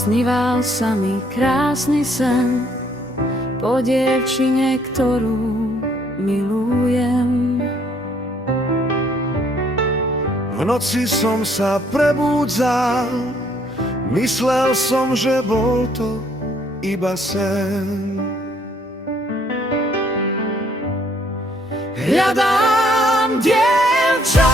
Sníval sa mi krásny sen po dievčine, ktorú milujem. V noci som sa prebúdzal, myslel som, že bol to iba sen. Hľadám dievča,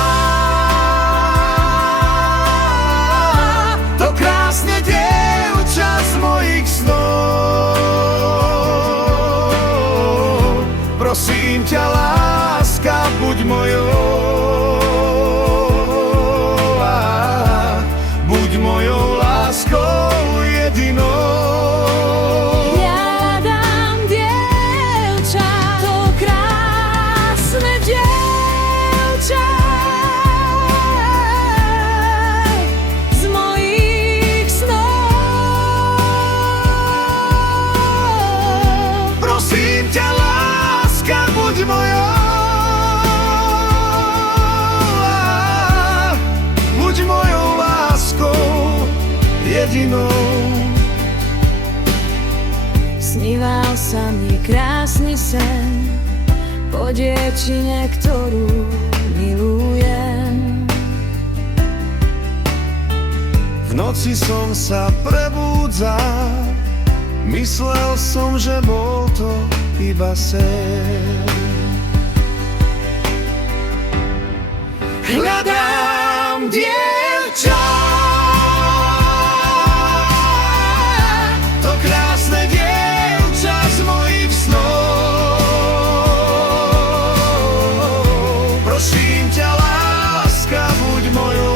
to krásne dievča z mojich snov. Prosím ťa, láska, buď mojou, buď mojou láskou jedinou. Hľadám dievča, to krásne dievča z mojich snov. Prosím ťa, láska, buď mojou, buď mojou láskou jedinou. Sníval sa mi krásny sen po dievčine, ktorú milujem. V noci som sa prebúdzal, myslel som, že bol to iba sen. Hľadám dievča, to krásne dievča z mojich snov. Prosím ťa, láska, buď mojou,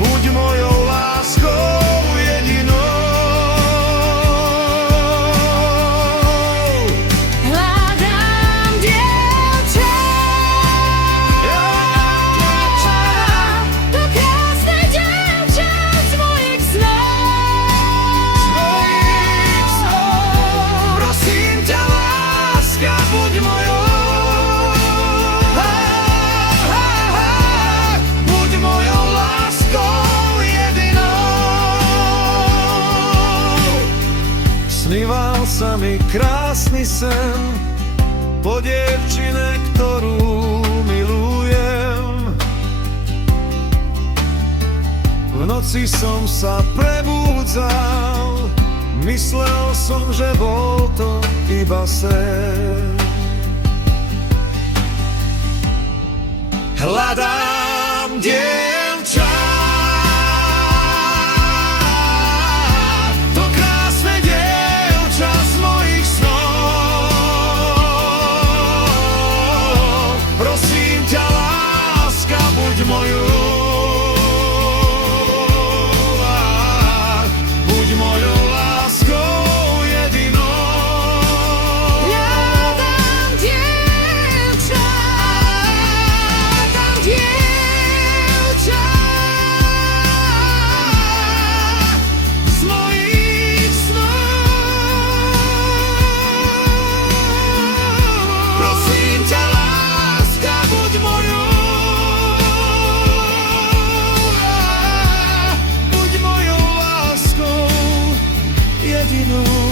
buď mojou láskou jedinou. Hľadám dievča, to krásne dievča z mojich snov. Prosím ťa, láska, buď mojou, buď mojou láskou jedinou. Sníval sa mi krásny sen po dievčine, ktorú milujem. V noci som sa prebúdzal, myslel som, že bol to iba sen. Hľadám dievča, to krásne dievča z mojich snov. Prosím ťa, láska, buď mojou, buď mojou láskou jedinou. Hľadám dievča, tam dievča Z mojich snov. Prosím ťa, láska, buď mojou, buď mojou láskou jedinou.